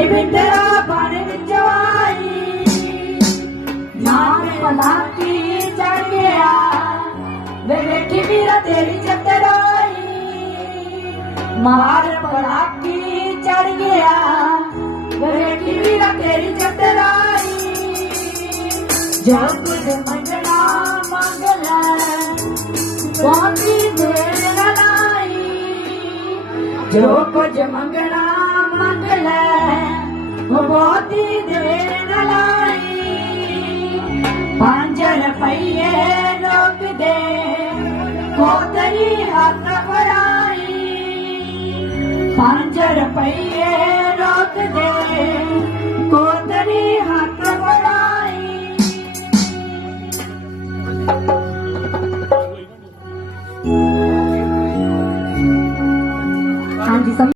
निबिंदरा बन विच आई नाम भलाकी चढ़ गया वे बेटी वीरा तेरी चतराई मार भलाकी चढ़ गया वे बेटी वीरा तेरी चतराई जो कुछ मंगना मांग ले बहुती देर न लाई जो कुछ मंगना मांग ले बहुती देर न लाई 5 रुपये रोक दे कोतरी हाथ बढ़ाई 5 रुपये रोक दे कोतरी हाथ बढ़ाई